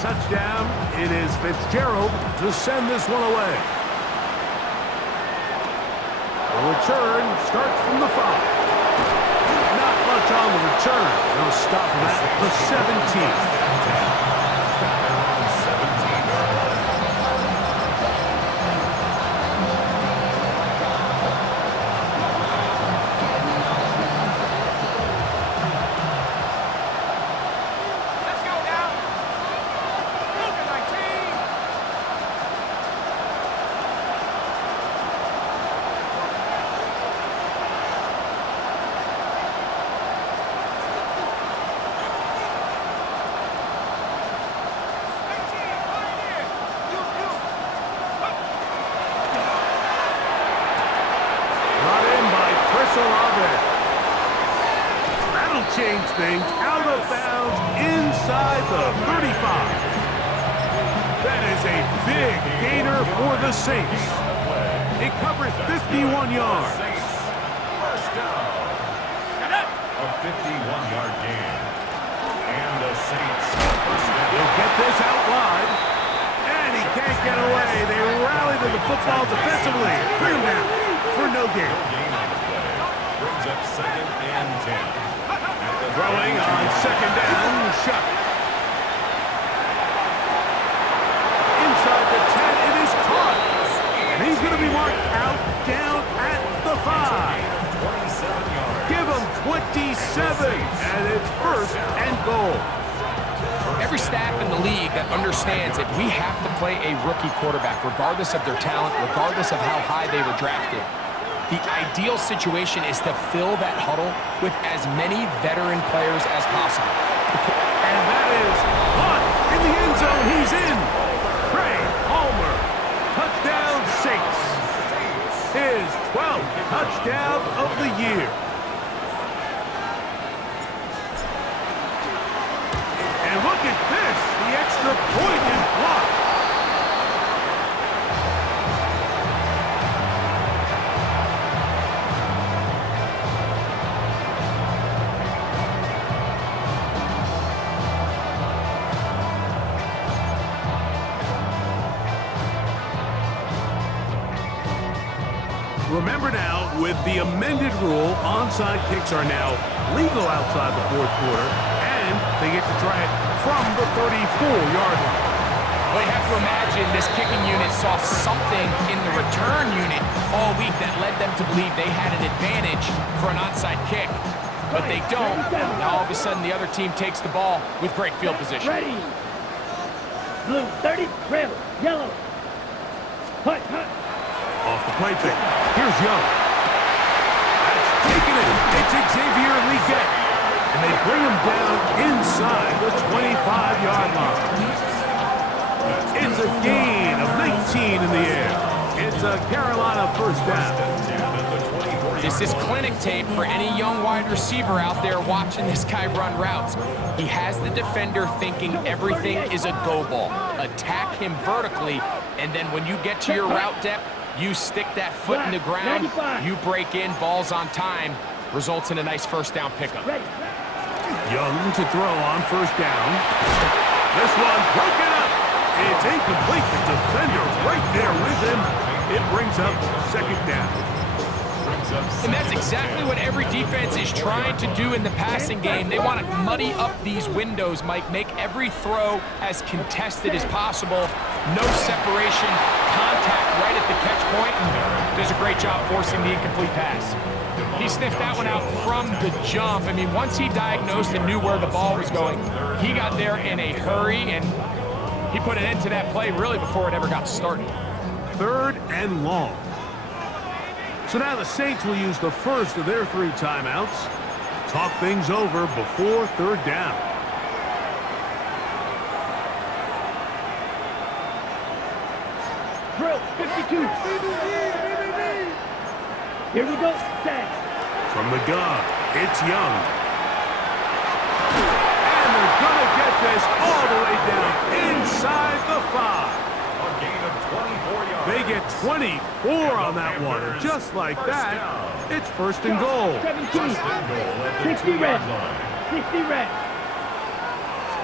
touchdown. It is Fitzgerald to send this one away. The return starts from the 5. Not much on the return. They'll stop him at the 17. That'll change things. Out of bounds inside the 35. That is a big gainer for the Saints. It covers 51 yards. First down. A 51-yard gain. And the Saints first down. He'll get this out wide. And he can't get away. They rally to the football defensively. Bring him down for no gain. Brings up 2nd and 10. Throwing on 2nd down, Shuck. Inside the 10, it is caught. And he's going to be marked out, down at the 5. Give him 27, and it's 1st and goal. Every staff in the league that understands that we have to play a rookie quarterback, regardless of their talent, regardless of how high they were drafted. The ideal situation is to fill that huddle with as many veteran players as possible. And that is caught in the end zone. He's in. Trey Palmer. Touchdown Saints. His 12th touchdown of the year. And look at this. The extra point is blocked. Remember now, with the amended rule, onside kicks are now legal outside the 4th quarter, and they get to try it from the 34-yard line. Well, you have to imagine this kicking unit saw something in the return unit all week that led them to believe they had an advantage for an onside kick. But they don't. Now all of a sudden the other team takes the ball with great field position. Ready. Blue 30, red, yellow. Hut, hut. Off the play fake. Here's Young. That's taken it. It's Xavier Legette. And they bring him down inside the 25-yard line. It's a gain of 19 in the air. It's a Carolina first down. This is clinic tape for any young wide receiver out there watching this guy run routes. He has the defender thinking everything is a go ball. Attack him vertically, and then when you get to your route depth, you stick that foot in the ground, you break in, balls on time, results in a nice first down pickup. Young to throw on first down. This one broken up. It's incomplete. The defender right there with him. It brings up 2nd down. And that's exactly what every defense is trying to do in the passing game. They want to muddy up these windows, Mike, make every throw as contested as possible. No separation, contact right at the catch point, and does a great job forcing the incomplete pass. He sniffed that one out from the jump. I mean, once he diagnosed and knew where the ball was going, he got there in a hurry, and he put an end to that play really before it ever got started. 3rd and long. So now the Saints will use the first of their 3 timeouts. Talk things over before 3rd down. Drill 52. Here we go. Set. From the gun, it's Young. And they're going to get this all the way down inside the 5. A gain of 24 yards. They get 24 on that one. And just like that, it's 1st and goal. 17. 60 red. 60 red.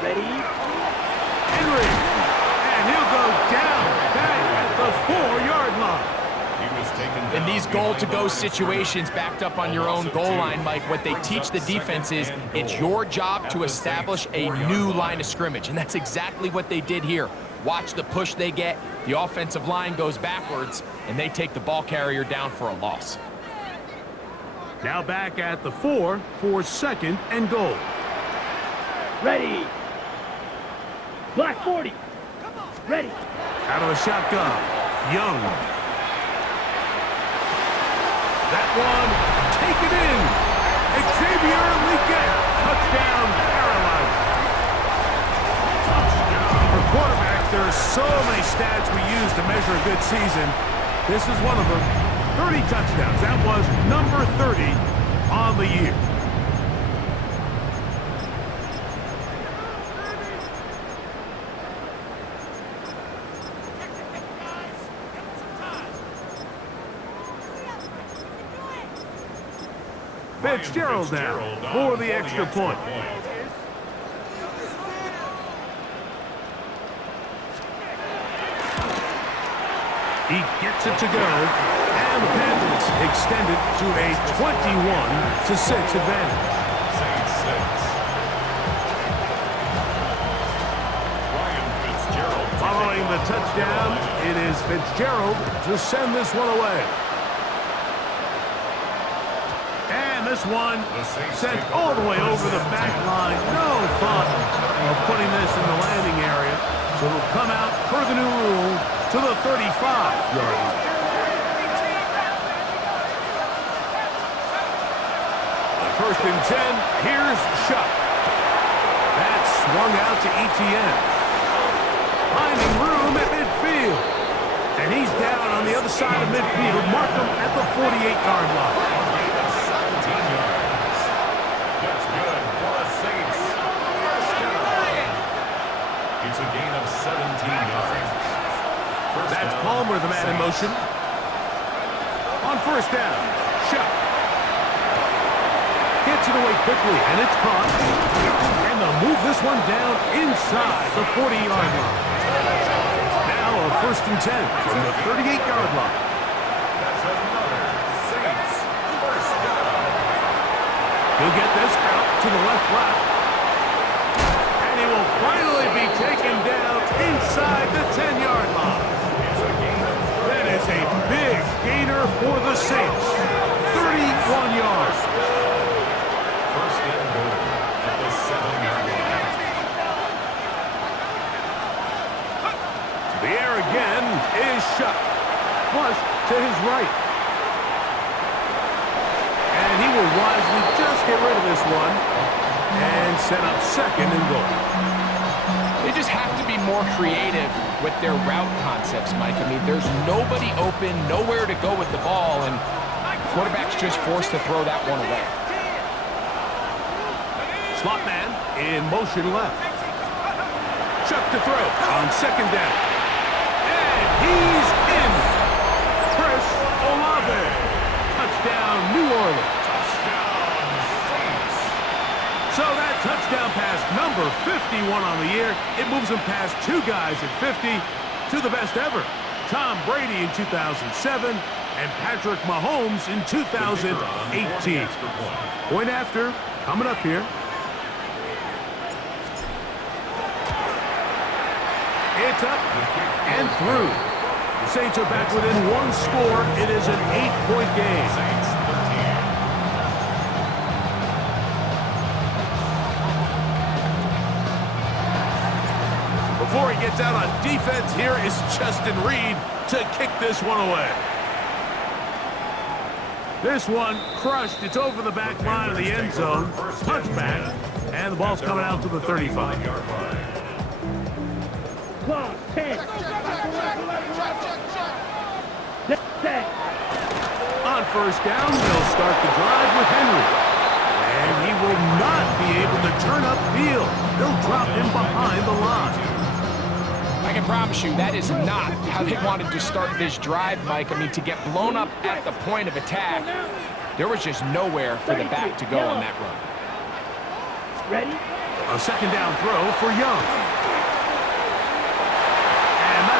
Ready. Henry. And he'll go down back at the 4-yard line. In these goal-to-go situations backed up on your own goal line, Mike, what they teach the defense is it's your job to establish a new line of scrimmage, and that's exactly what they did here. Watch the push they get. The offensive line goes backwards, and they take the ball carrier down for a loss. Now back at the 4 for 2nd and goal. Ready. Black 40. Ready. Out of the shotgun, Young. That one, take it in. Xavier Leggett, touchdown, paralyzed. For quarterbacks, there are so many stats we use to measure a good season. This is one of them. 30 touchdowns. That was number 30 on the year. Fitzgerald now for the extra point. He gets it to go, and the Panthers extend it to a 21-6 advantage. Following the touchdown, it is Fitzgerald to send this one away. This one sent all the way over the back line. No thought of putting this in the landing area. So it'll come out per the new rule to the 35-yard line. First and 10, here's Shuck. That's swung out to Etienne. Finding room at midfield. And he's down on the other side of midfield. Mark him at the 48-yard line. It's a gain of 17 yards. That's Palmer, the man in motion. On first down, Shuck. Gets it away quickly, and it's caught. And they'll move this one down inside the 40-yard line. Now a first and 10 from the 38-yard line. That's another Saints first down. He'll get this out to the left flat. And he will finally be taken down inside the 10-yard line. That is a big gainer for the Saints. 31 yards. First and goal at the 7-yard line. To the air again is Shuck. Flush to his right. And he will wisely just get rid of this one and set up 2nd and goal. They just have to be more creative with their route concepts, Mike. I mean, there's nobody open, nowhere to go with the ball, and quarterback's just forced to throw that one away. Slot man in motion left. Chuck to throw on 2nd down. And he's in. Chris Olave. Touchdown, New Orleans. So that touchdown pass, number 51 on the year, it moves him past 2 guys at 50 to the best ever. Tom Brady in 2007 and Patrick Mahomes in 2018. Point after, coming up here. It's up and through. The Saints are back within 1 score. It is an 8-point game. Before he gets out on defense, here is Justin Reed to kick this one away. This one crushed. It's over the back line of the end zone. Touchback. And the ball's coming out to the 35-yard line. Clock, 10. Set. On first down, they'll start the drive with Henry. And he will not be able to turn upfield. They'll drop him behind the line. I can promise you that is not how they wanted to start this drive, Mike. I mean, to get blown up at the point of attack, there was just nowhere for the back to go on that run. Ready? A 2nd down throw for Young.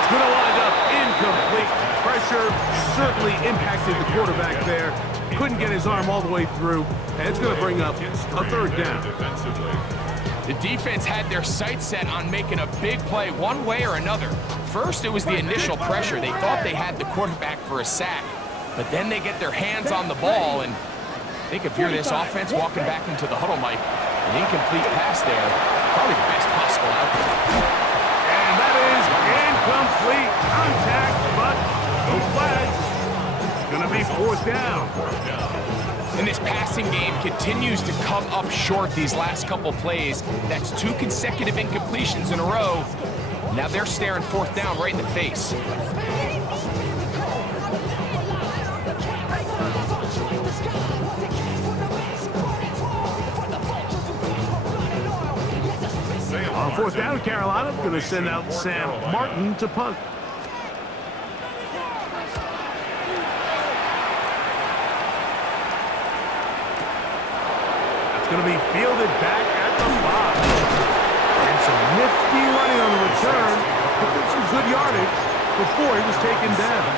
It's going to wind up incomplete. Pressure certainly impacted the quarterback there. Couldn't get his arm all the way through, and it's going to bring up a third down. The defense had their sights set on making a big play one way or another. First, it was the initial pressure. They thought they had the quarterback for a sack, but then they get their hands on the ball, and I think if you're this offense walking back into the huddle, Mike, an incomplete pass there, probably the best possible outcome. And that is incomplete contact, but no flags. It's going to be fourth down. And this passing game continues to come up short these last couple plays. That's 2 consecutive incompletions in a row. Now they're staring fourth down right in the face. On fourth down, Carolina's going to send out Sam Martin to punt. Going to be fielded back at the 5. And some nifty running on the return. Picked up some good yardage before he was taken down.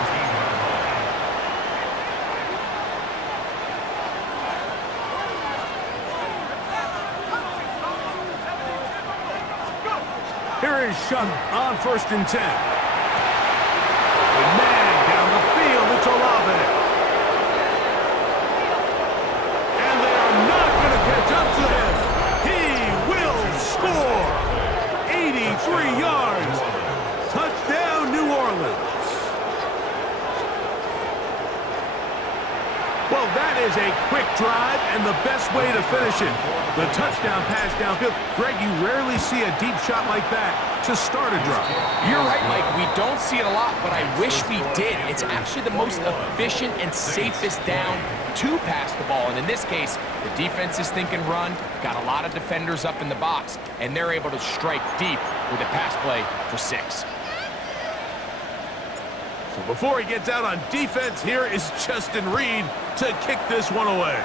Here is Shuck on 1st and 10. A man down the field, it's Olave. Catch up to him. He will score. 83 yards. Touchdown, New Orleans. Well, that is a quick drive and the best way to finish it. The touchdown pass downfield. Greg, you rarely see a deep shot like that to start a drive. You're right, Mike. We don't see it a lot, but I wish we did. It's actually the most efficient and safest down to pass the ball. And in this case, the defense is thinking run, got a lot of defenders up in the box, and they're able to strike deep with a pass play for 6. So before he gets out on defense, here is Justin Reed to kick this one away.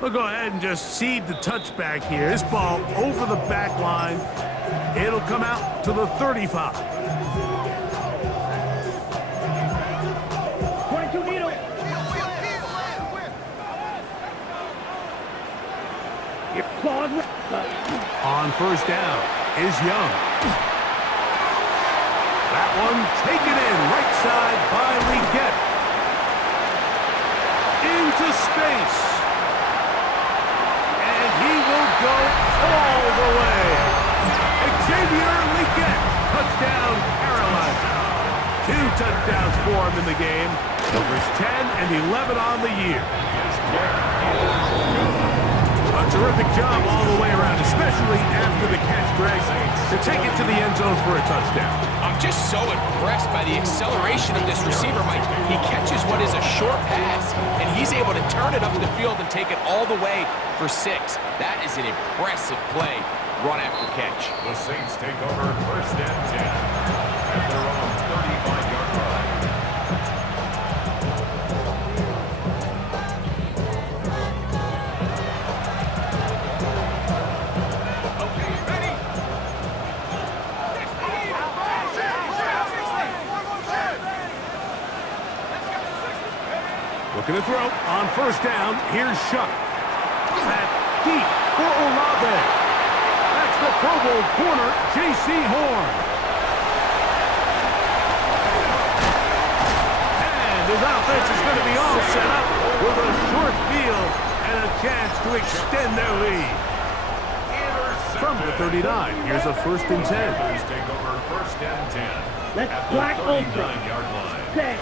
We'll go ahead and just cede the touchback here. This ball over the back line. It'll come out to the 35. 22 needle. On first down is Young. That one taken in right side by Leggett. Into space. And he will go all the way. Xavier Leggett. Touchdown, Carolina. 2 touchdowns for him in the game. Numbers 10 and 11 on the year. A terrific job all the way around, especially after the catch, Greg, to take it to the end zone for a touchdown. I'm just so impressed by the acceleration of this receiver, Mike. He catches what is a short pass, and he's able to turn it up the field and take it all the way for 6. That is an impressive play, run after catch. The Saints take over 1st and 10 at their own 35-yard line. Looking to throw on first down. Here's Shuck. That deep for Olave. That's the Pro Bowl corner, J.C. Horn. And his offense is going to be all set up with a short field and a chance to extend their lead. From the 39, here's a 1st and 10. Take over 1st and 10. Let's at the black open. 39-yard line. Set.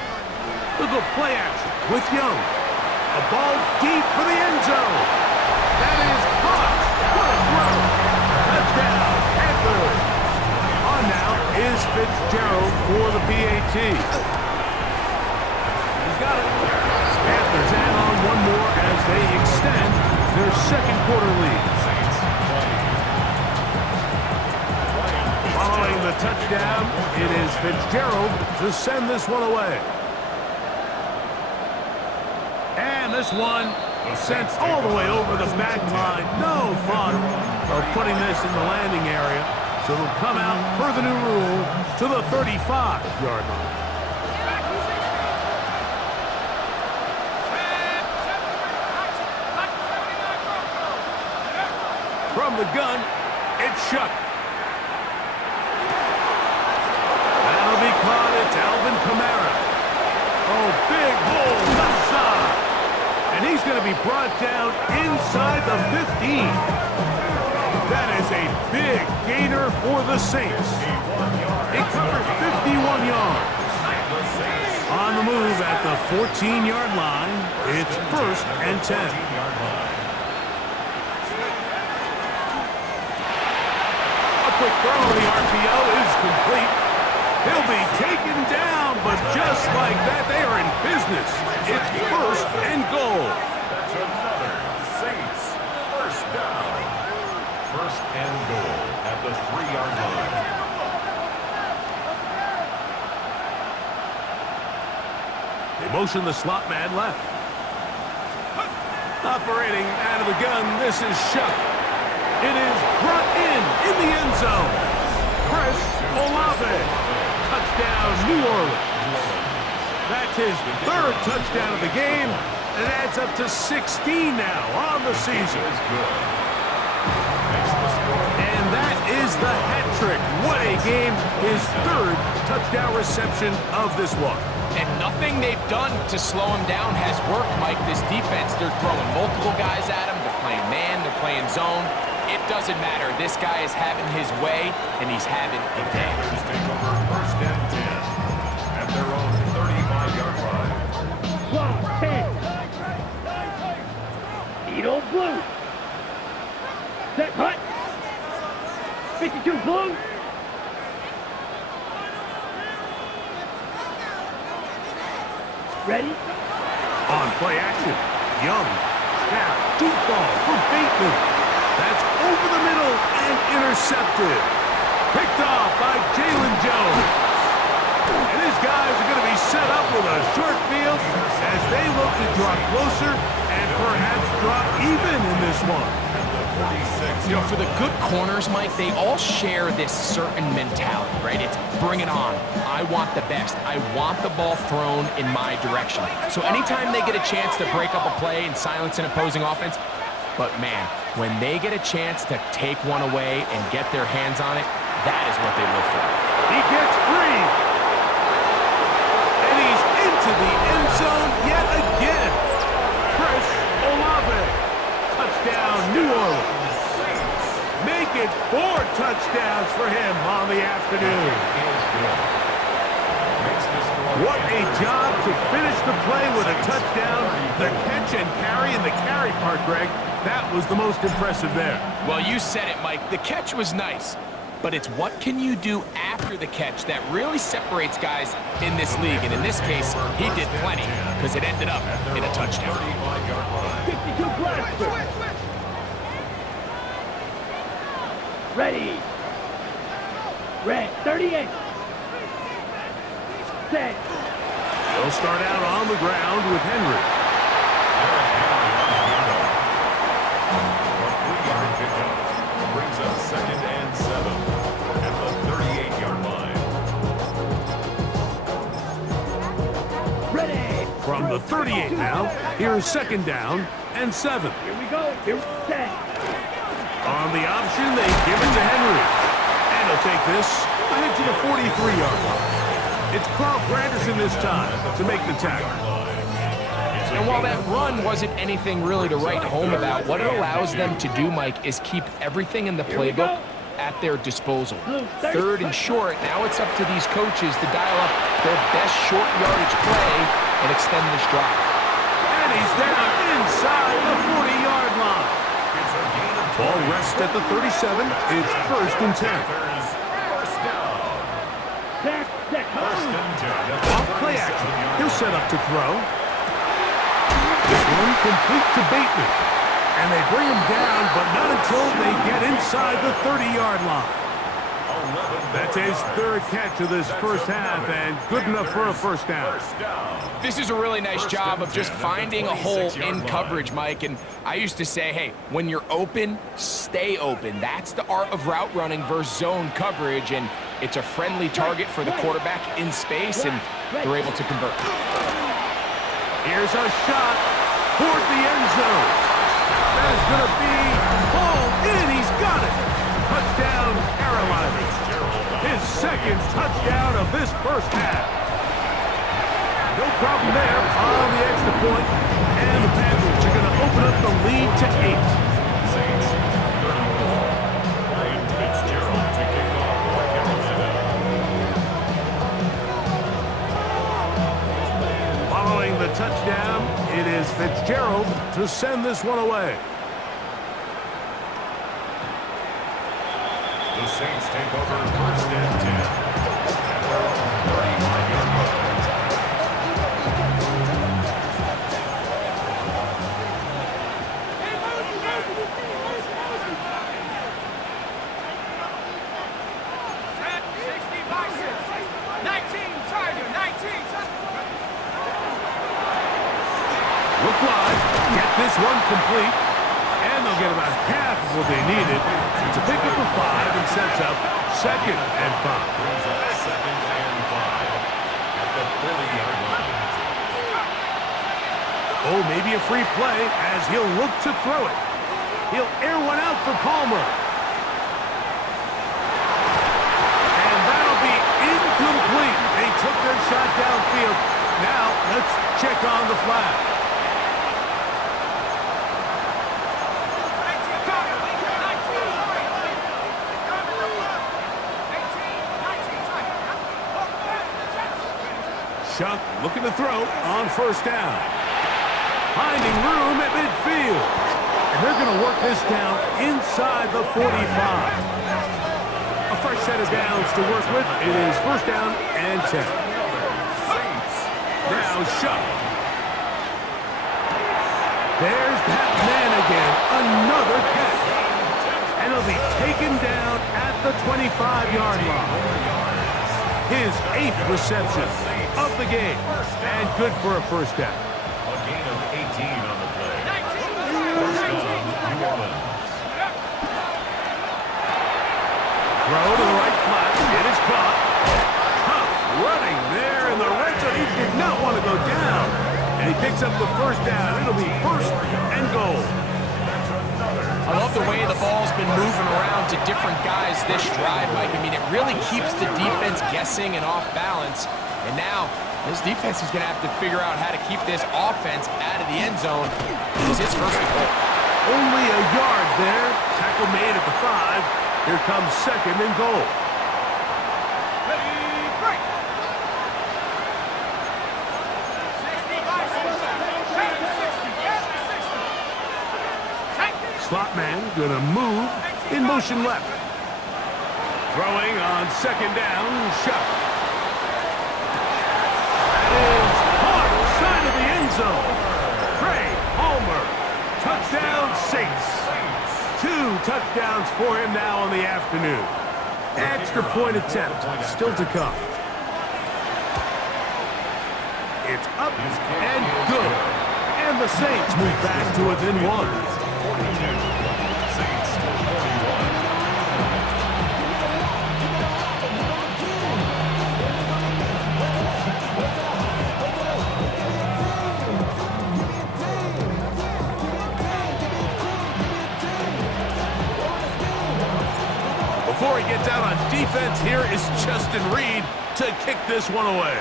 Look at play action with Young. A ball deep for the end zone. That is caught. What a throw. Touchdown, Panthers. On now is Fitzgerald for the PAT. He's got it. Panthers add on one more as they extend their 2nd quarter lead. Following the touchdown, it is Fitzgerald to send this one away. And this one sent all the way over the back line. No fun of putting this in the landing area. So they'll come out per the new rule to the 35-yard line. From the gun, it's Shuck. That'll be caught. It's Alvin Kamara. Oh, big hole left side. And he's going to be brought down inside the 15. That is a big gainer for the Saints. He covers 51 yards. On the move at the 14-yard line, it's 1st and 10. A quick throw, the RPO is complete. He'll be taken down, but just like that, they are in business. It's 1st and goal. That's another Saints first down. 1st and goal at the 3-yard line. They motion the slot man left. Operating out of the gun, this is Shuck. It is brought in the end zone. Chris Olave. Touchdown, New Orleans. That's his 3rd touchdown of the game, and adds up to 16 now on the season. And that is the hat trick. What a game. His 3rd touchdown reception of this one. And nothing they've done to slow him down has worked, Mike. This defense, they're throwing multiple guys at him. They're playing man, they're playing zone. It doesn't matter. This guy is having his way, and he's having a day. Take over 1st and 10 at their own 35-yard line. Block 10. Eat old blue. Set hut. 52 blue. Ready? On play action, Young. Snap, deep ball for Bateman. That's over the middle and intercepted. Picked off by Jalen Jones. And his guys are going to be set up with a short field as they look to draw closer and perhaps draw even in this one. You know, for the good corners, Mike, they all share this certain mentality, right? It's bring it on. I want the best. I want the ball thrown in my direction. So anytime they get a chance to break up a play and silence an opposing offense, but man, when they get a chance to take one away and get their hands on it, that is what they live for. He gets free. And he's into the end zone yet again. Chris Olave. Touchdown, New Orleans. Make it 4 touchdowns for him on the afternoon. What a job to finish the play with a touchdown. The catch and carry, and the carry part, Greg, that was the most impressive there. Well, you said it, Mike. The catch was nice, but it's what can you do after the catch that really separates guys in this league. And in this case, he did plenty because it ended up in a touchdown. 52 Glasgow. Ready. Red 38. Set. They'll start out on the ground with Henry. Brings up 2nd and 7 at the 38-yard line. Ready. From the 38 now, here's 2nd down and 7. Here we go. Here we set. On the option, they give it to Henry. And he'll take this ahead to the 43-yard line. It's Carl Granderson this time to make the tackle. And while that run wasn't anything really to write home about, what it allows them to do, Mike, is keep everything in the playbook at their disposal. 3rd and short, now it's up to these coaches to dial up their best short yardage play and extend this drive. And he's down inside the 40-yard line. Ball rests at the 37. It's 1st and 10. First down. Back. Set. 1st and 10. Off play action. He'll set up to throw. This one complete to Bateman. And they bring him down, but not until they get inside the 30-yard line. That's his third catch of this first half, and good enough for a first down. This is a really nice job of just finding a hole in coverage, Mike. And I used to say, hey, when you're open, stay open. That's the art of route running versus zone coverage, and it's a friendly target for the quarterback in space, and they're able to convert. Here's a shot toward the end zone. That is going to be pulled in. He's got it. Touchdown, Carolina. His second touchdown of this first half. No problem there on the extra point, and the Panthers are going to open up the lead to 8. Following the touchdown, it is Fitzgerald to send this one away. The Saints take over first and 10 at their own 35-yard line. Look live, get this one complete, and they'll get about half of what they needed to pick up a 5 and sets up second and 5. Second and 5 at the 30-yard line. Oh, maybe a free play as he'll look to throw it. He'll air one out for Palmer. And that'll be incomplete. They took their shot downfield. Now let's check on the flag. Chuck looking to throw on first down. Finding room at midfield. And they're going to work this down inside the 45. A fresh set of downs to work with. It is first down and 10. Now Chuck. There's that man again. Another catch. And he'll be taken down at the 25-yard line. His 8th reception of the game, and good for a first down. A gain of 18 on the play. First down, New Orleans. Throw to the right flat. It is caught. Tough running there in the red zone. He did not want to go down. And he picks up the first down. It'll be first and goal. I love the way the ball's been moving around to different guys this drive, Mike. I mean, it really keeps the defense guessing and off balance. And now, this defense is going to have to figure out how to keep this offense out of the end zone. It's his first and goal. Only a yard there. Tackle made at the 5. Here comes second and goal. Slot man gonna move in motion left. Throwing on second down, Chuck. That is caught side of the end zone. Trey Palmer, touchdown Saints. 2 touchdowns for him now on the afternoon. Extra point attempt still to come. It's up and good. And the Saints move back to within 1. 42. Saints 41. Before he gets out on defense, here is Justin Reed to kick this one away.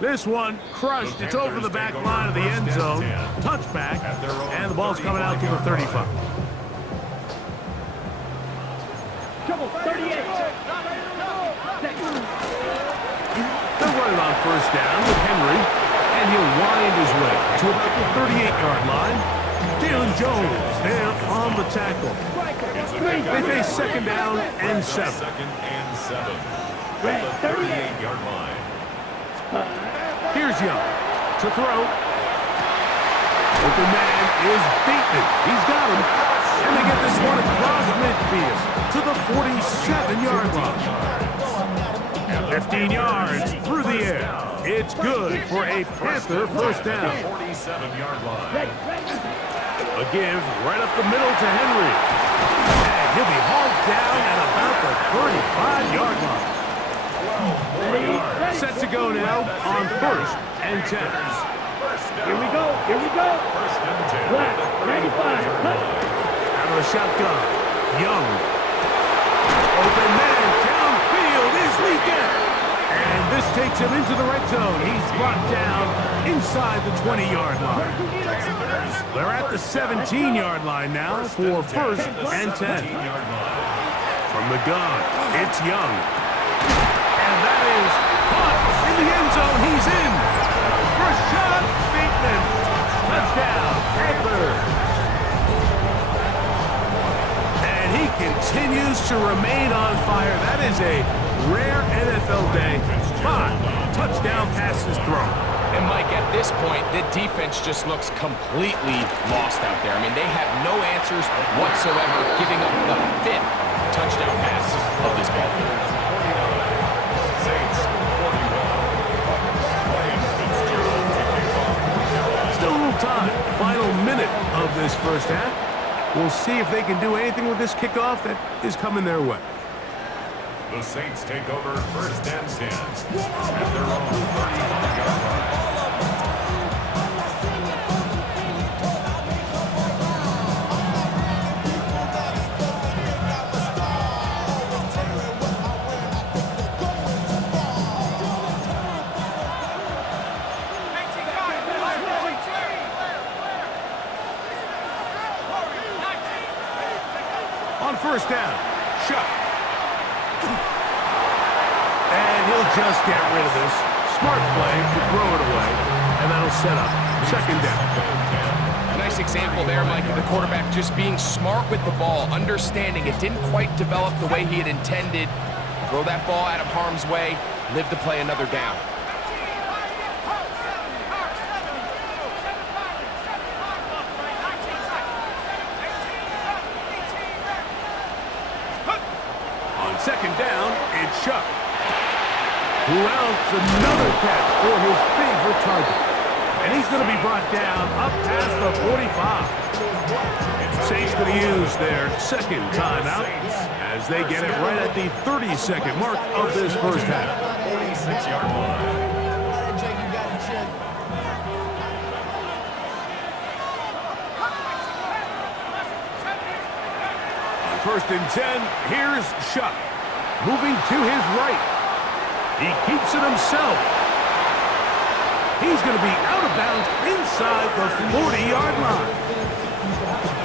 This one crushed. It's over the back line of the end zone. Touchback, and the ball's coming out to the 35. Trouble, 38. They're running on first down with Henry, and he'll wind his way to about the 38-yard line. Dalen Jones there on the tackle. They face second down and 7. Second and 7 at the 38-yard line. Here's Young to throw. Open man is beaten. He's got him. And they get this one across midfield to the 47-yard line. 15 yards through the air. It's good for a Panther first down. 47-yard line. A give right up the middle to Henry. And he'll be hauled down at about the 35-yard line. Set to go now on 1st and 10. Here we go. Here we go. First and 10. Black, 95. Cut. Out of the shotgun. Young. Open man downfield is Leggett. And this takes him into the red zone. He's brought down inside the 20-yard line. They're at the 17-yard line now for 1st and 10. From the gun, it's Young. And that is caught in the end zone. He's in. Rashad Bateman. Touchdown, Panthers. And he continues to remain on fire. That is a rare NFL day. 5 touchdown passes thrown. And Mike, at this point, the defense just looks completely lost out there. I mean, they have no answers whatsoever, giving up the 5th touchdown pass of this ball game. Still a little time. Final minute of this first half. We'll see if they can do anything with this kickoff that is coming their way. The Saints take over 1st and 10 at their own 35-yard line. On 1st down, Shuck. And he'll just get rid of this. Smart play to throw it away. And that'll set up 2nd down. Nice example there, Mike, of the quarterback just being smart with the ball, understanding it didn't quite develop the way he had intended. Throw that ball out of harm's way, live to play another down. On 2nd down, it's Shuck. Who else? Another catch for his favorite target. And he's going to be brought down up past the 45. Saints going to use their 2nd timeout as they get it right at the 32nd mark of this first half. 46-yard line. 1st and 10, here's Shuck. Moving to his right. He keeps it himself. He's going to be out of bounds inside the 40-yard line.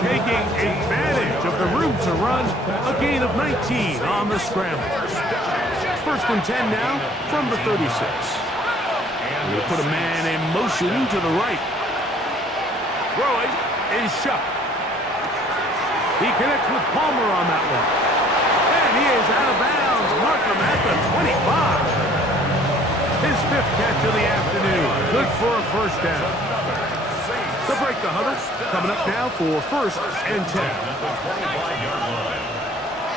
Taking advantage of the room to run, a gain of 19 on the scramble. 1st and 10 now from the 36. We'll put a man in motion to the right. Throwing is Shuck. He connects with Palmer on that one. And he is out of bounds. Mark him at the 25. His 5th catch of the afternoon. Good for a first down. To break the huddle. Coming up now for 1st and 10.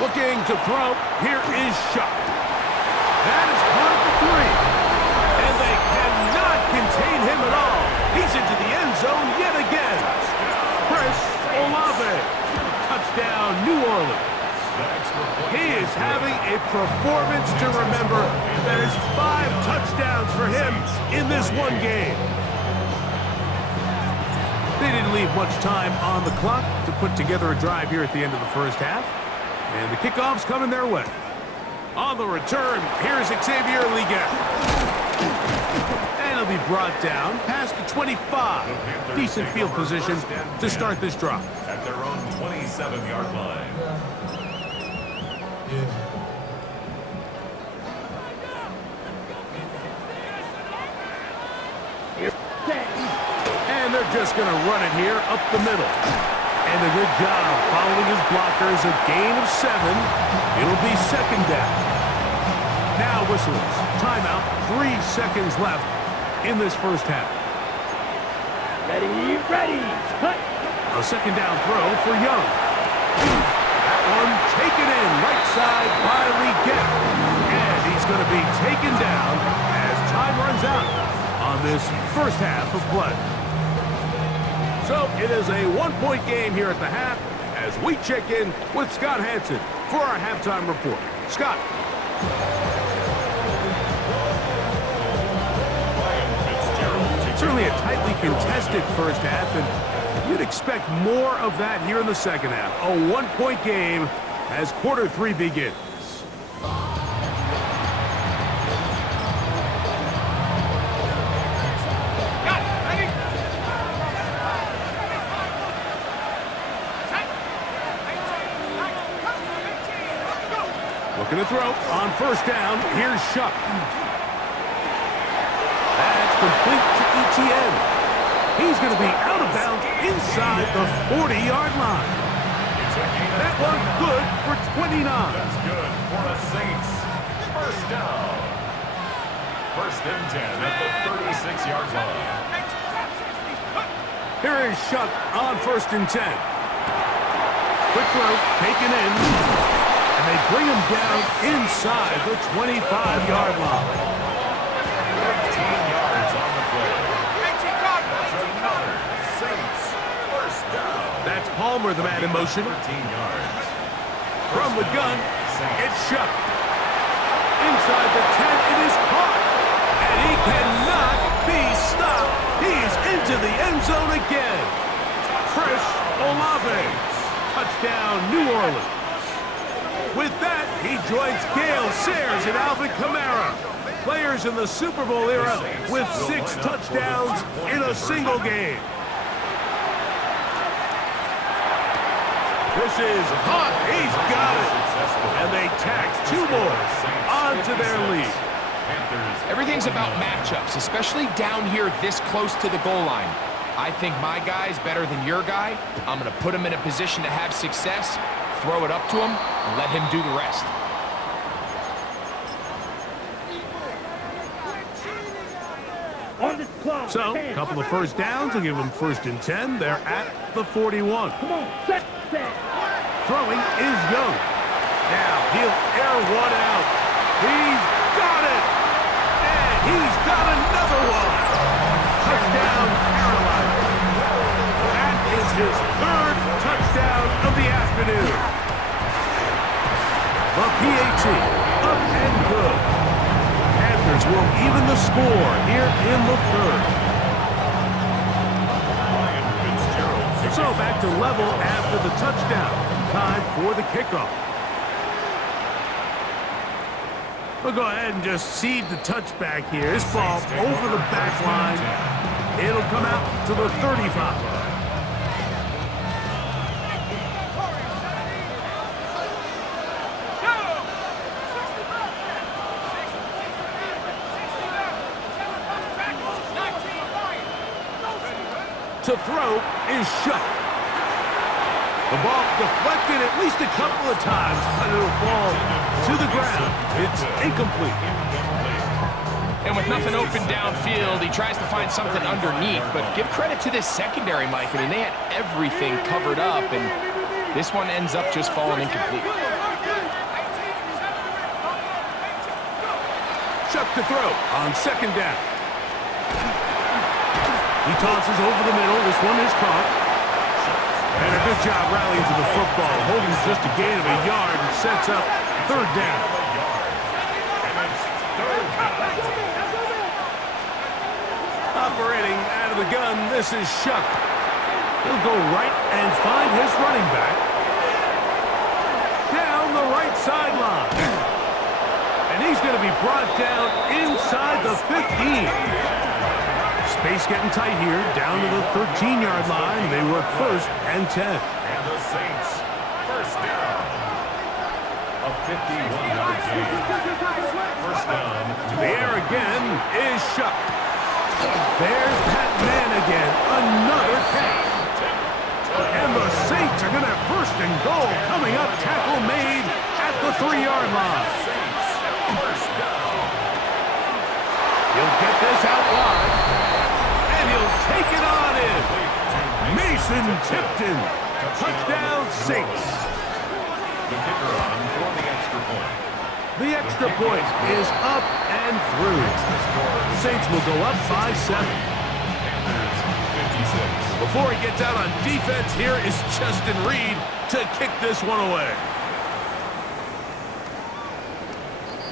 Looking to throw. Here is Shuck. That is caught at the 3. And they cannot contain him at all. He's into the end zone yet again. Chris Olave. Touchdown, New Orleans. He is having a performance to remember. That is 5 touchdowns for him in this one game. They didn't leave much time on the clock to put together a drive here at the end of the first half. And the kickoff's coming their way. On the return, here's Xavier Leggett. And he'll be brought down past the 25. Decent field position to start this drive. At their own 27-yard line. And they're just going to run it here up the middle. And a good job following his blockers. A gain of 7. It'll be 2nd down. Now whistles. Timeout. 3 seconds left in this first half. Ready, ready. Cut. A 2nd down throw for Young. That one taken in right side by Leggett. And he's going to be taken down as time runs out on this first half of play. So it is a one-point game here at the half as we check in with Scott Hansen for our halftime report. Scott. Certainly a tightly contested first half, and you'd expect more of that here in the second half. A one-point game as quarter three begins. Looking to throw on first down. Here's Shuck. That's complete to ETN. He's going to be out of bounds inside the 40-yard line. That one good for 29. That's good for the Saints. First down. First and 10 at the 36-yard line. Here is Shuck on first and 10. Quick throw, taken in. And they bring him down inside the 25-yard line. 15 yards on the play. That's another Saints first down. That's Palmer, the man in motion. 13 yards. From the gun, it's Shuck. Inside the 10, it is caught. And he cannot be stopped. He's into the end zone again. Chris Olave. Touchdown, New Orleans. With that, he joins Gale Sayers and Alvin Kamara, players in the Super Bowl era with 6 touchdowns in a single game. This is hot. He's got it. And they tax 2 more onto their lead. Everything's about matchups, especially down here this close to the goal line. I think my guy's better than your guy. I'm going to put him in a position to have success, throw it up to him, and let him do the rest. So, a couple of first downs will give them first and 10. They're at the 41. Come on, set. Throwing is Young. Now he'll air one out. He's got it. And he's got another one. Touchdown, Carolina. That is his 3rd touchdown of the afternoon. The PAT, up and good. Panthers will even the score here in the 3rd. So back to level after the touchdown. Time for the kickoff. We'll go ahead and just cede the touchback here. This ball over the back line. It'll come out to the 35. To throw is Shuck. The ball deflected at least a couple of times, but it'll fall to the ground. It's incomplete. And with nothing open downfield, he tries to find something underneath. But give credit to this secondary, Mike. I mean, they had everything covered up, and this one ends up just falling incomplete. Shuck to throw on second down. He tosses over the middle. This one is caught. And a good job rallying to the football. Holding just a gain of a yard and sets up third down. Operating out of the gun, this is Shuck. He'll go right and find his running back. Down the right sideline. And he's going to be brought down inside the 15. Space getting tight here, down to the 13-yard line. They work first and 10. And the Saints, first down. A 51-yard gain. First down. To the air again is Shuck. There's that man again. Another catch. And the Saints are going to have first and goal coming up. Tackle made at the 3-yard line. Saints, first down. He'll get this out wide. And he'll take it on in. Mason Tipton Touchdown, Saints. The kicker on for the extra point. The extra point is up and through. The Saints will go up by 7. Panthers 56. Before he gets out on defense, here is Justin Reed to kick this one away.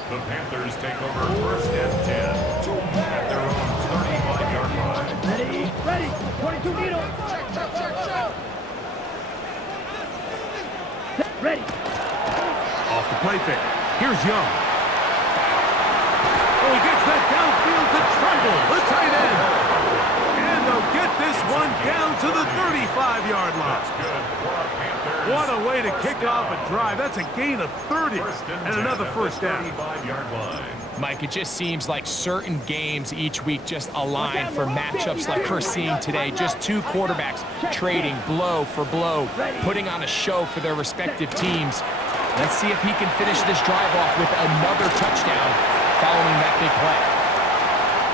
The Panthers take over first and 10 at their own 35-yard line. Ready, ready. 22 needle. Ready. Off the play fake. Here's Young. Oh, he gets that downfield to Tremble, the tight end. And they'll get this one down to the 35-yard line. That's good for our Panthers. What a way to kick off a drive. That's a gain of 30 and another first down. 35-yard line. Mike, it just seems like certain games each week just align for matchups like we're seeing today. Just two quarterbacks trading blow for blow, putting on a show for their respective teams. Let's see if he can finish this drive off with another touchdown following that big play.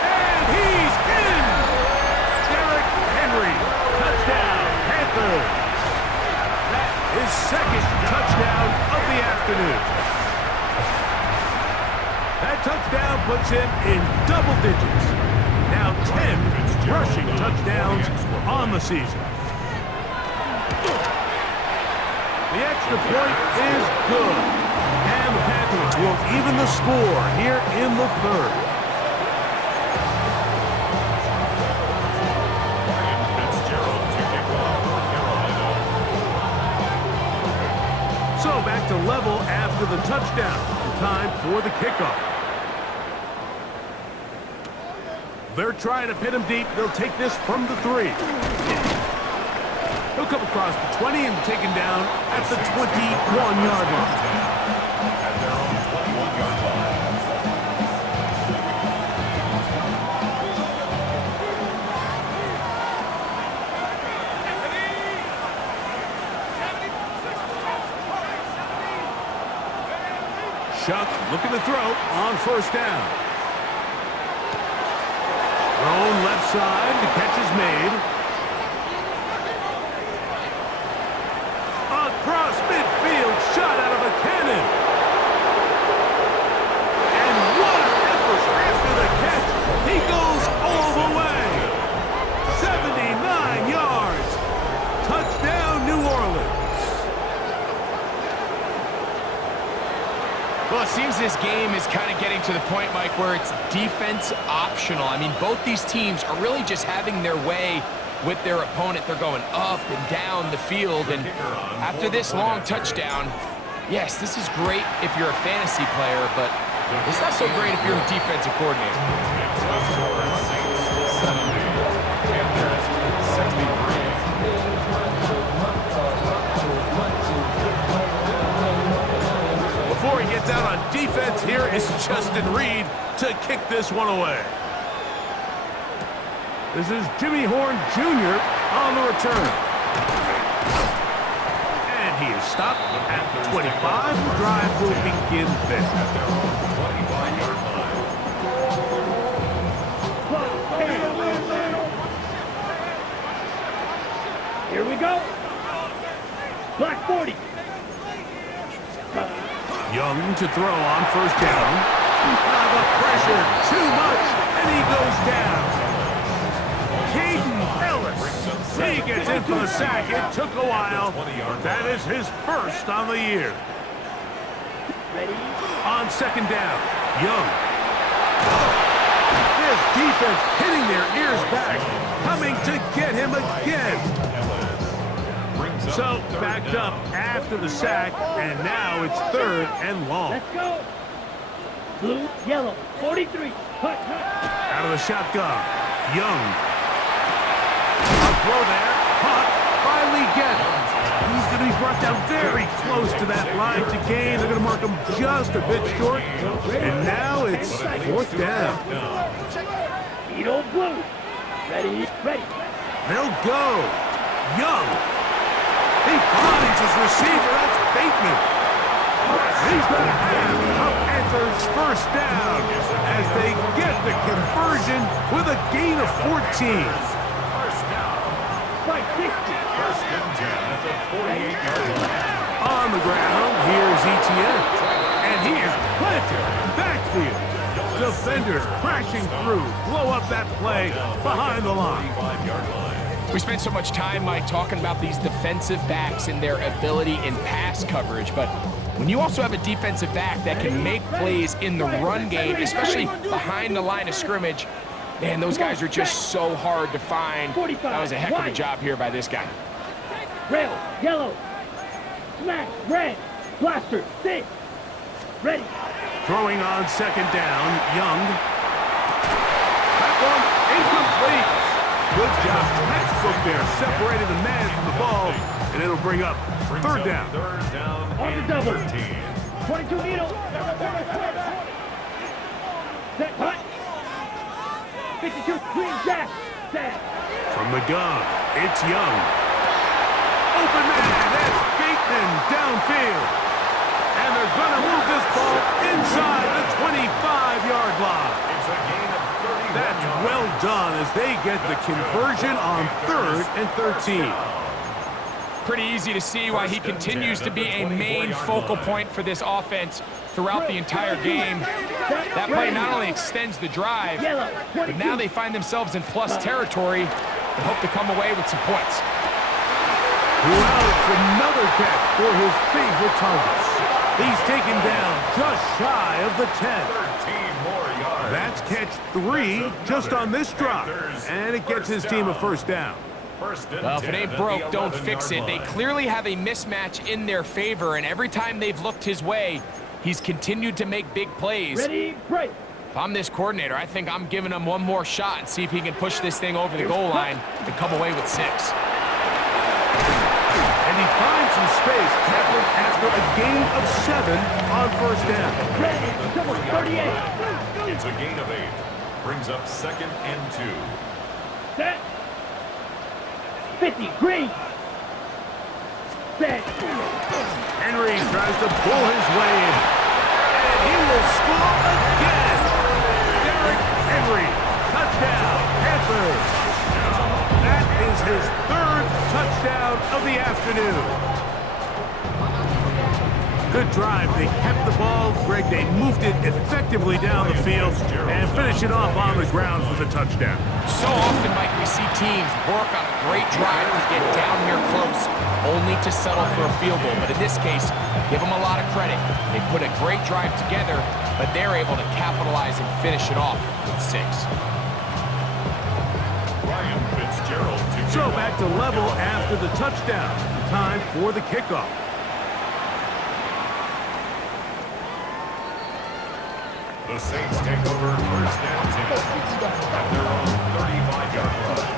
And he's in! Derrick Henry, touchdown, Panthers. That is second touchdown of the afternoon. That touchdown puts him in double digits. Now 10 rushing touchdowns on the season. The extra point is good. And the Panthers will even the score here in the third. So back to level after the touchdown. Time for the kickoff. They're trying to pin him deep. They'll take this from the 3. He'll come across the 20 and taken down at the 21-yard line. At their own 21-yard line. Shuck looking to throw on first down. Thrown left side, the catch is made. Across midfield, shot out of a cannon. And what an effort after the catch. He goes all the way. 79 yards. Touchdown, New Orleans. Well, it seems this game is kind of getting to the point, Mike, where it's defense optional. I mean, both these teams are really just having their way with their opponent. They're going up and down the field, and after this long touchdown, yes, this is great if you're a fantasy player, but it's not so great if you're a defensive coordinator. Before he gets out on defense, here is Justin Reed to kick this one away. This is Jimmy Horn Jr. on the return. And he is stopped at 25. The drive will begin there. At their own 25-yard line. Here we go. Black 40. Young to throw on first down. The pressure, too much, and he goes down. He gets in for the sack. It took a while, but that is his first on the year. Ready. On second down, Young. This defense hitting their ears back, coming to get him again. So backed up after the sack, and now it's third and long. Let's go. Blue, yellow, 43. Hut, hut. Out of the shotgun, Young. Throw there, caught by Leggett. He's going to be brought down very close to that line to gain. They're going to mark him just a bit short. And now it's fourth down. Edo Blue. Ready, ready. They'll go. Young. He finds his receiver. That's Bateman. He's going to have a Panthers first down as they get the conversion with a gain of 14. First and 10 at the ground, here's ETN. And he is planted in the backfield. Defenders crashing through, blow up that play behind the line. We spent so much time, Mike, talking about these defensive backs and their ability in pass coverage, but when you also have a defensive back that can make plays in the run game, especially behind the line of scrimmage, man, those guys are just so hard to find. That was a heck of a job here by this guy. Rail, yellow, smash, red, blaster, 6, ready. Throwing on second down, Young. That one incomplete. Good job. Textbook there, separating the man from the ball, and it'll bring up third down. On the double. 22 needle. Set, hut. 52, green jack. Set. From the gun, it's Young. Open man, that's Bateman downfield. And they're going to move this ball inside the 25-yard line. It's a gain of 31 That's well done as they get the conversion on 3rd and 13. Pretty easy to see why he continues to be a main focal point for this offense throughout the entire game. That play not only extends the drive, but now they find themselves in plus territory and hope to come away with some points. Well, it's another catch for his favorite targets. He's taken down just shy of the 10. 13 more yards. That's catch 3 just on this drive, and it gets his team a first down. Well, if it ain't broke, don't fix it. They clearly have a mismatch in their favor, and every time they've looked his way, he's continued to make big plays. Ready, break. If I'm this coordinator, I think I'm giving him one more shot and see if he can push this thing over the goal line and come away with 6. And he finds some space, tackling after a gain of 7 on first down. Ready, double 38. It's a gain of 8. Brings up 2nd and 2. Set. 50, green. Set. Henry tries to pull his way in. And he will score again. Derrick Henry, touchdown, Panthers. That is his 3rd touchdown of the afternoon. Good drive. They kept the ball. Greg, they moved it effectively down the field and finish it off on the ground for the touchdown. So often, Mike, we see teams work on a great drive to get down here close, only to settle for a field goal. But in this case, give them a lot of credit. They put a great drive together, but they're able to capitalize and finish it off with 6. So back to level after the touchdown. Time for the kickoff. The Saints take over first down 10 at their own 35-yard line.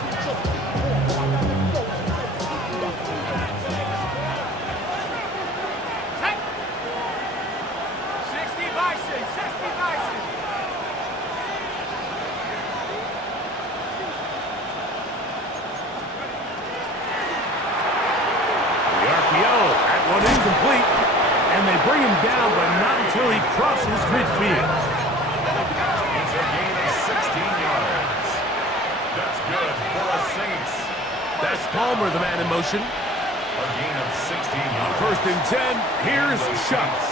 That one is complete, and they bring him down, but not until he crosses midfield. It's a gain of 16 yards. That's good for the Saints. That's Palmer, the man in motion. A gain of 16 yards. 1st and 10, here's Schultz.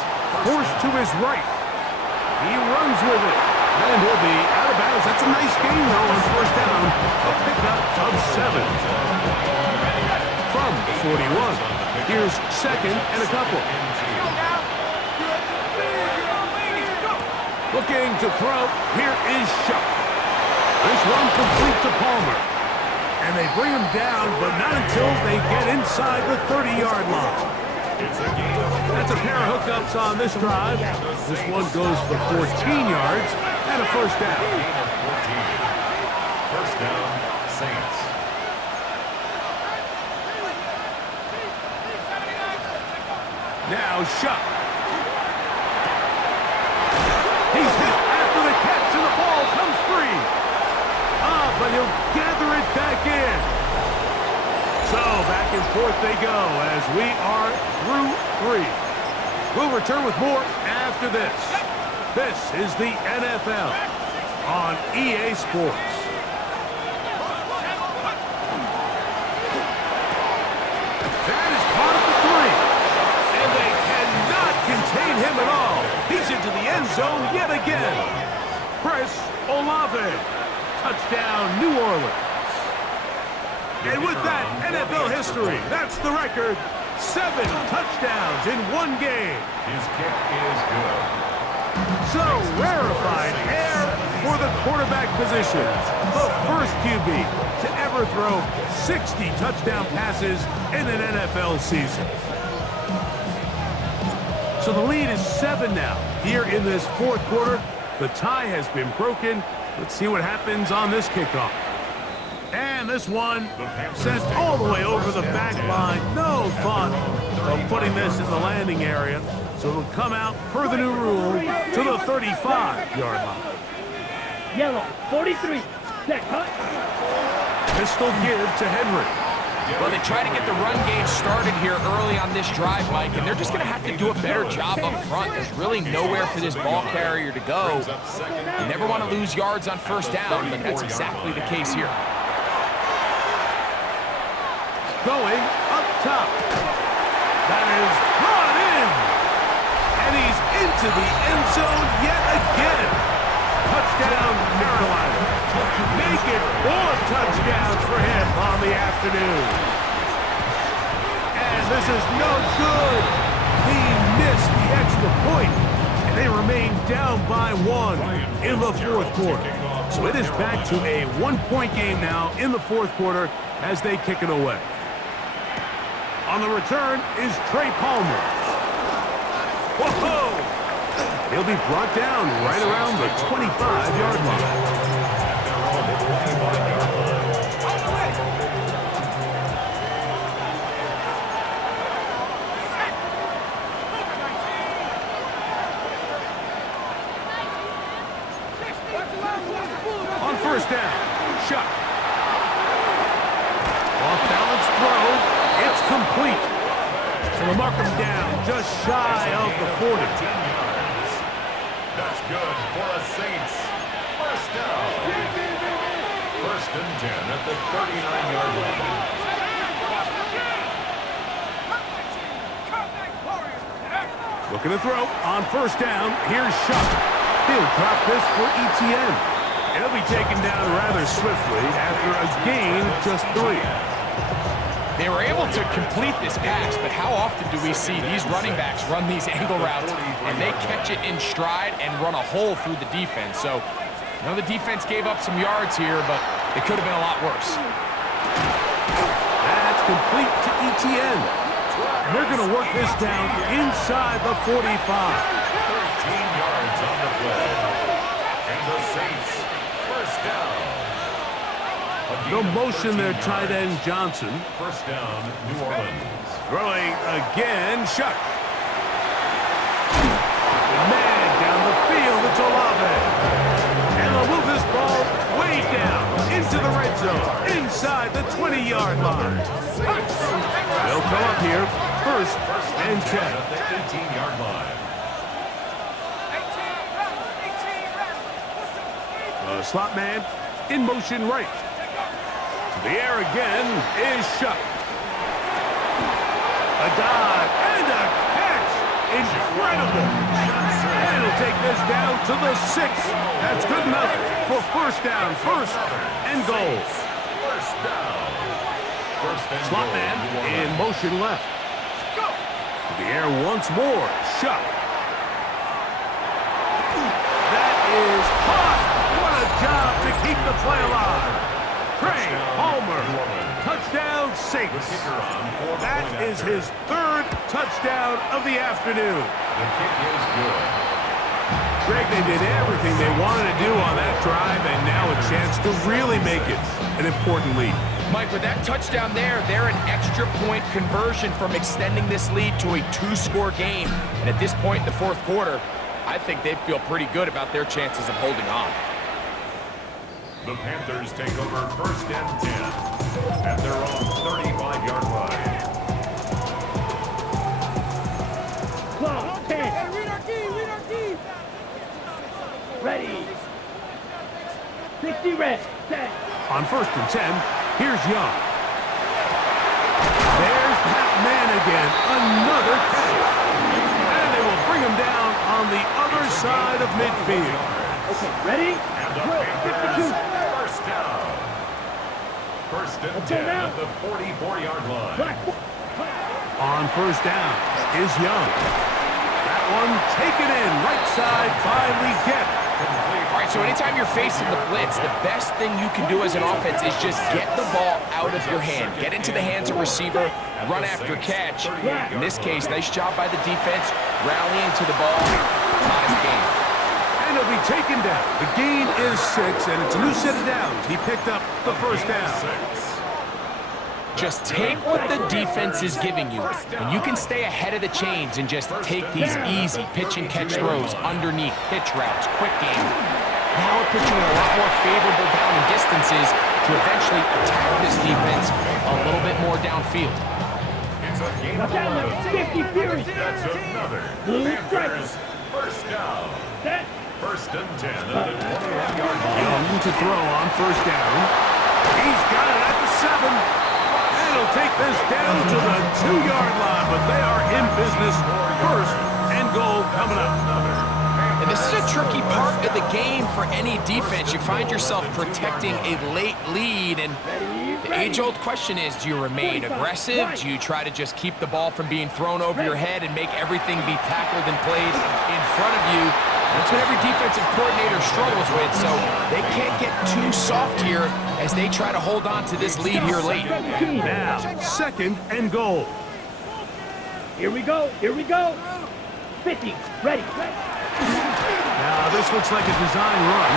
Forced to his right. He runs with it, and he'll be out of bounds. That's a nice gain, though, on first down. A pickup of 7. From the 41. Here's 2nd and a couple. Looking to throw. Here is Schultz. This one complete to Palmer. And they bring him down, but not until they get inside the 30-yard line. That's a pair of hookups on this drive. This one goes for 14 yards and a first down. First down, Saints. Now Schultz. He's hit after the catch, and the ball comes free. But he'll gather it back in. So back and forth they go as we are through 3. We'll return with more after this. This is the NFL on EA Sports. That is caught at the 3. And they find him at all. He's into the end zone yet again. Chris Olave. Touchdown, New Orleans. And with that, NFL history, that's the record. 7 touchdowns in one game. His kick is good. So, rarefied air for the quarterback position. The first QB to ever throw 60 touchdown passes in an NFL season. So the lead is 7 now. Here in this fourth quarter, the tie has been broken. Let's see what happens on this kickoff. And this one sent all the way over the back line. No thought of putting this in the landing area. So it'll come out, per the new rule, to the 35-yard line. Yellow, 43. Set, cut. Pistol give to Henry. Well, they try to get the run game started here early on this drive, Mike, and they're just going to have to do a better job up front. There's really nowhere for this ball carrier to go. You never want to lose yards on first down, but that's exactly the case here. Going up top. That is brought in. And he's into the end zone yet again. Touchdown, Carolina. Make it 4 touchdowns for him on the afternoon. And this is no good. He missed the extra point, and they remain down by 1 in the fourth quarter. So it is back to a 1-point game now in the fourth quarter as they kick it away. On the return is Trey Palmer. Whoa! He'll be brought down right around the 25-yard line. On first down, Chuck. Off-balance throw. It's complete. So they'll mark him down just shy of the 40. That's good for the Saints. First down. First and 10 at the 39-yard line. Looking to throw on first down. Here's Shuck. He'll drop this for ETN. He'll be taken down rather swiftly after a gain of just 3. They were able to complete this pass, but how often do we see these running backs run these angle routes and they catch it in stride and run a hole through the defense? So, you know, the defense gave up some yards here, but it could have been a lot worse. That's complete to ETN. And they're going to work this down inside the 45. 13 yards on the play. And the Saints, first down. No motion there, tight end Johnson. First down, New Orleans. Throwing again, Shuck. The man down the field, it's Olave. And they'll move this ball way down into the red zone, inside the 20-yard line. They'll come up here, first and 10. At the 18-yard line. The slot man in motion right. The air again is Shuck. A dive and a catch. Incredible. And he'll take this down to the 6. That's good enough for first down. First and goal. First down. First and Slot goal. man in motion left. To the air once more. Shuck. That is hot. What a job to keep the play alive. Trey Palmer, touchdown Saints. That is his 3rd touchdown of the afternoon. The kick is good. Greg, they did everything they wanted to do on that drive, and now a chance to really make it an important lead. Mike, with that touchdown there, they're an extra point conversion from extending this lead to a 2-score game. And at this point in the fourth quarter, I think they'd feel pretty good about their chances of holding on. The Panthers take over first and 10 at their own 35-yard line. Close, 10. Hey, read our key. Ready. 60 red, set. On first and 10, here's Young. There's that man again. Another catch. And they will bring him down midfield. Okay, ready? And the Drill, Panthers 52. first down. First and Let's go 10 now. at the 44-yard line. Black. On first down is Young. That one taken in right side by Leggett. All right, so anytime you're facing the blitz, the best thing you can do as an offense is just get the ball out of your hand. Get into the hands of receiver, run after catch. In this case, nice job by the defense, rallying to the ball. Nice game. And he'll be taken down. The gain is 6, and it's a new set of downs. He picked up the first down. Just take what the defense is giving you, and you can stay ahead of the chains and just take these easy pitch and catch throws underneath, pitch routes, quick game. Now it puts you in a lot more favorable down and distances to eventually attack this defense a little bit more downfield. It's a game of Watch out, number 50, Fury. That's another Blue Panthers first down. Set. First and 10 at the 21-yard line. Young to throw on first down. He's got it at the 7. And he'll take this down to the 2-yard line, but they are in business. First and goal coming up. And this is a tricky part of the game for any defense. You find yourself protecting a late lead, and the age-old question is, do you remain aggressive? Do you try to just keep the ball from being thrown over your head and make everything be tackled and played in front of you? That's what every defensive coordinator struggles with, so they can't get too soft here as they try to hold on to this lead here late. Now, second and goal. Here we go. Here we go. 50. Ready. Now, this looks like a design run,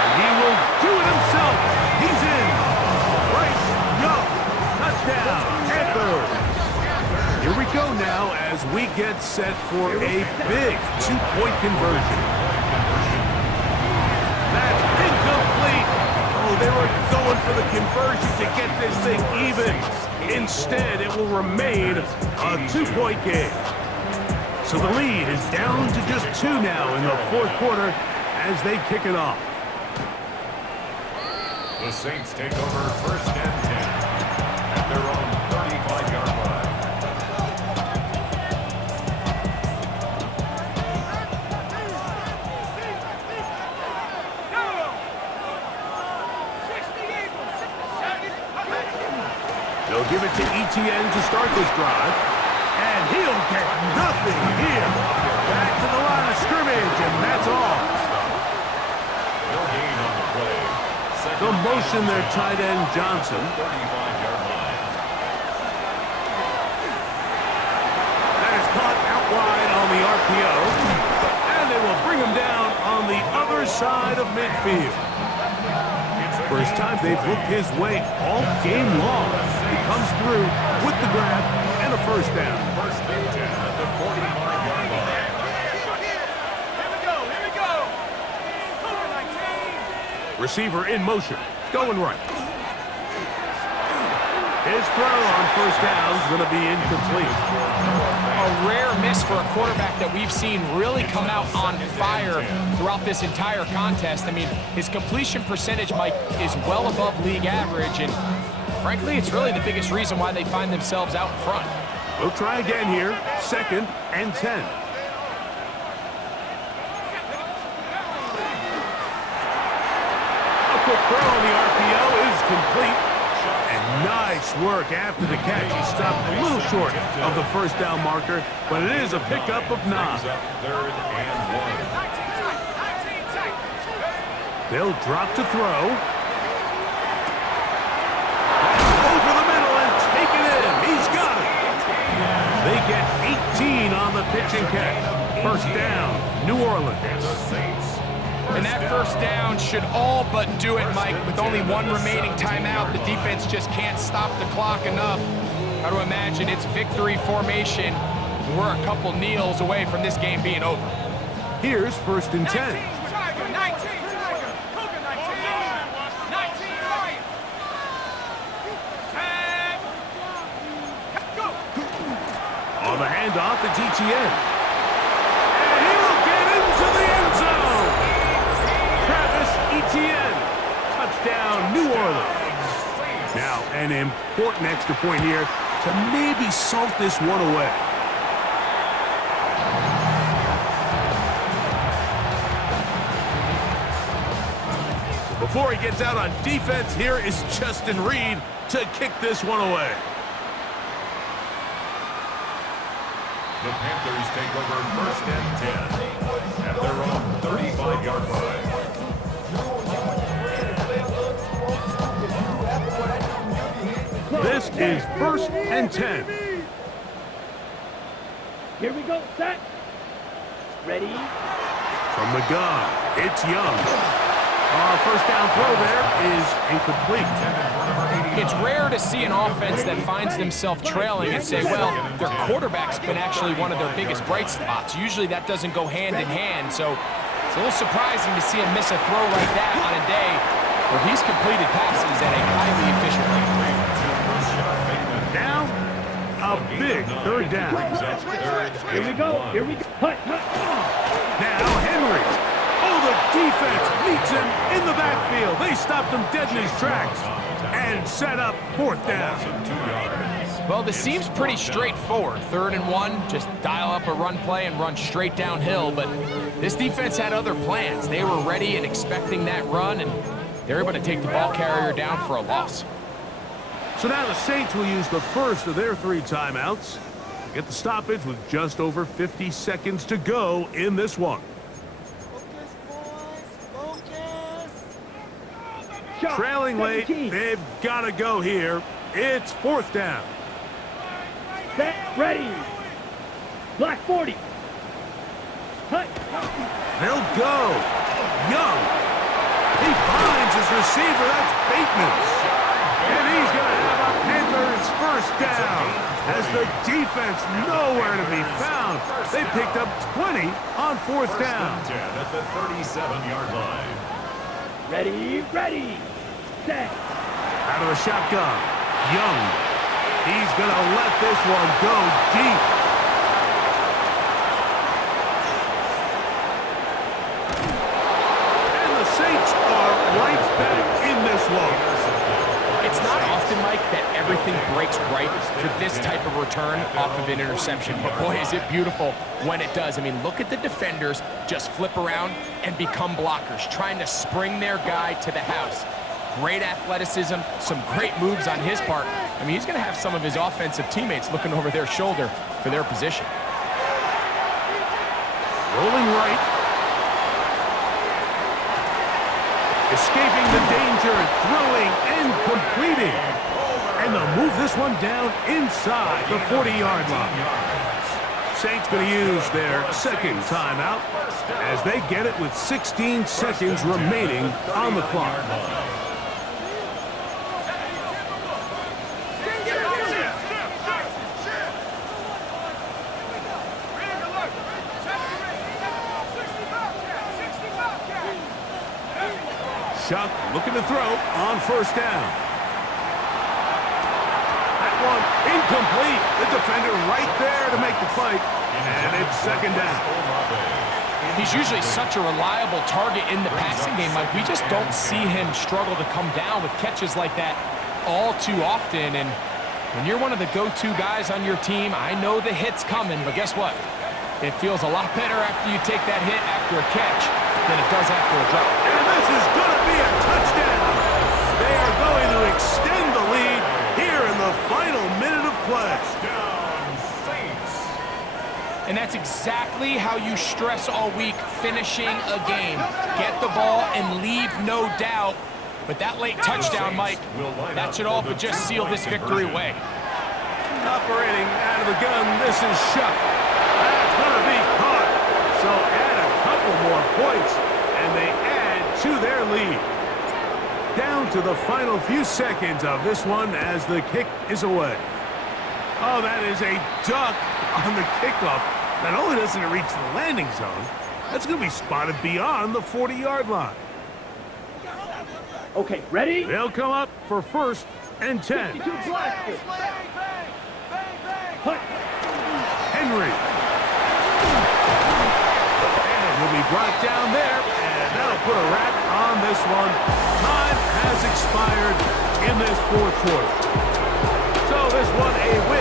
and he will do it himself. He's in. Bryce Young, touchdown, Panthers. Here we go now as we get set for a big 2-point conversion. That's incomplete. Oh, they were going for the conversion to get this thing even. Instead, it will remain a 2-point game. So the lead is down to just 2 now in the fourth quarter as they kick it off. The Saints take over first and 10 at their own 35-yard line. They'll give it to ETN to start this drive. And he'll get nothing here. Back to the line of scrimmage, and that's all. No gain on the play. They'll motion their tight end, Johnson. 35-yard line. That is caught out wide on the RPO. And they will bring him down on the other side of midfield. First time they've looked his way all game long. He comes through with the grab and a first down. First and 10 at the 45-yard line. Here we go. Cover 19. Receiver in motion, going right. His throw on first down is going to be incomplete. A rare miss for a quarterback that we've seen really come out on fire throughout this entire contest. I mean, his completion percentage, Mike, is well above league average, and frankly, it's really the biggest reason why they find themselves out in front. We'll try again here, second and 10. A quick throw on the RPO is complete. And nice work after the catch. He stopped a little short of the first down marker, but it is a pickup of 9. Brings up third and 1. They'll drop to throw. Over the middle and take it in. He's got it. They get 18 on the pitch and catch. First down, New Orleans. The Saints. And that first down should all but do it, Mike. With only one remaining timeout, the defense just can't stop the clock enough. Got to imagine it's victory formation. We're a couple kneels away from this game being over. Here's first and 10. Tiger, 19. Tiger. Cougar, 19. 19, Lion. Tag. Go. On the handoff, it's ETN. And he will get into the end zone. Travis Etienne. Touchdown, New Orleans. Now, an important extra point here to maybe salt this one away. Before he gets out on defense, here is Justin Reed to kick this one away. The Panthers take over 1st and 10 at their own 35-yard line. This is 1st and 10. Here we go. Set. Ready. From the gun, it's Young. First down throw there is incomplete. It's rare to see an offense that finds themselves trailing and say, well, their quarterback's been actually one of their biggest bright spots. Usually that doesn't go hand in hand, so it's a little surprising to see him miss a throw like that on a day where he's completed passes at a highly efficient rate. Now, a big 3rd down. Here we go. Here we go. Hut, hut. Now Henry. Oh, the defense meets him in the backfield. They stopped him dead in his tracks and set up 4th down. Well, this seems pretty straightforward. 3rd and 1, just dial up a run play and run straight downhill. But this defense had other plans. They were ready and expecting that run, and they're able to take the ball carrier down for a loss. So now the Saints will use the first of their 3 timeouts. Get the stoppage with just over 50 seconds to go in this one. Trailing late, they've got to go here. It's 4th down. Set. Ready. Black 40. Hut. They'll go. Young. He finds his receiver. That's Bateman. And he's going to have a Panthers 1st down as the defense nowhere to be found. They picked up 20 on 4th down. 10 at the 37-yard line. Ready. Ready. Set. Out of the shotgun. Young. He's going to let this one go deep. And the Saints are right back in this one. It's not often, Mike, that everything breaks right for this type of return off of an interception. But boy, is it beautiful when it does. I mean, look at the defenders just flip around and become blockers, trying to spring their guy to the house. Great athleticism, some great moves on his part. I mean, he's going to have some of his offensive teammates looking over their shoulder for their position. Rolling right. Escaping the danger, throwing and completing. And they'll move this one down inside the 40-yard line. Saints going to use their 2nd timeout as they get it with 16 seconds remaining on the clock. Chuck looking to throw on 1st down. That one incomplete. The defender right there to make the play. And it's 2nd down. He's usually such a reliable target in the passing game, Mike. We just don't see him struggle to come down with catches like that all too often. And when you're one of the go-to guys on your team, I know the hit's coming, but guess what? It feels a lot better after you take that hit after a catch than it does after a drop. And this is going to be a touchdown. They are going to extend the lead here in the final minute of play. And that's exactly how you stress all week, finishing a game. Get the ball and leave no doubt. But that late touchdown, Mike, that should all but just seal this victory away. Operating out of the gun, this is Shuck. That's going to be caught. So add a couple more points, and they add to their lead. Down to the final few seconds of this one as the kick is away. Oh, that is a duck on the kickoff. Not only doesn't it reach the landing zone, that's going to be spotted beyond the 40-yard line. Okay, ready? They'll come up for 1st and 10. 52 blasters. Hut. Henry. And will be brought down there, and that'll put a wrap on this one. Time has expired in this 4th quarter. So this one a win.